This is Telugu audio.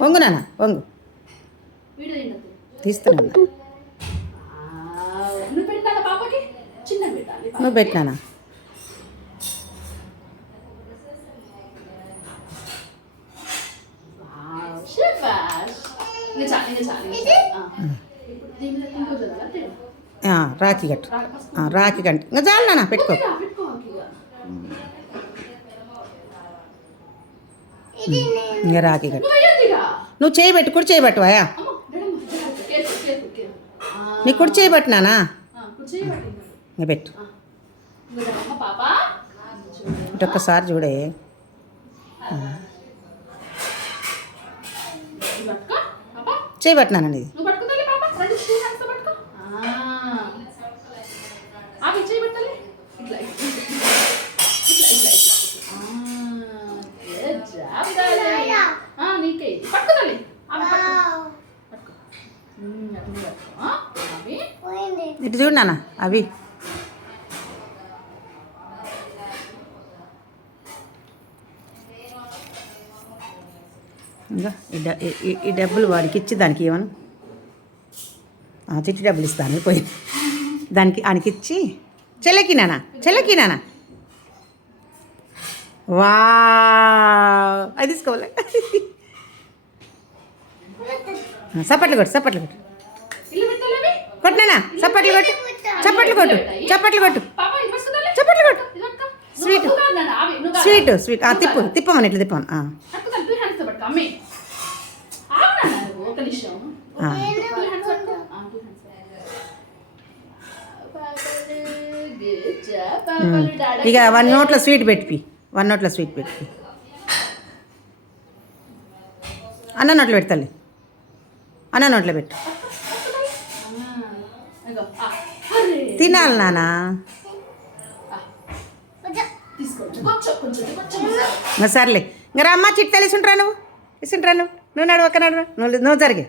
వంగు నాన్న వంగు. తీస్తున్నా. నువ్వు పెట్టినానా? రాఖీ కట్టు. రాఖీ కట్టు. ఇంకా చాలు నాన్న పెట్టుకో. ఇంకా రాఖీ కట్టు. నువ్వు చేయి పెట్టు. కుడి చేయి పట్టువాయా? నీ కుడి చేయి పట్టినానా? ఇంకా పెట్టు. ఇటొక్కసారి చూడే. చేయి పట్టినానండి. ఇది ఇటు చూడు నాన్న. అవి ఇంకా ఈ డబ్బులు వాడికి ఇచ్చి దానికి ఏమను చిట్టి డబ్బులు ఇస్తాను పోయి దానికి ఆయనకి ఇచ్చి చెల్లెకి నానా. వా అది తీసుకోవాలి. చప్పట్లు కొట్టు. కొట్టినా చప్పట్లు కొట్టు. స్వీట్ తిప్పమని ఇట్లా తిప్పమని. ఇక 1 నోట్లో స్వీట్ పెట్టి అన్న నోట్లో పెడతాలి. అన్న నోట్లో పెట్టు. తినాలి నాన్న. సర్లే ఇంకా రమ్మ చిట్టాలు ఇసుంట్రా నువ్వు. నువ్వు నడు ఒక నడు. నువ్వు జరిగే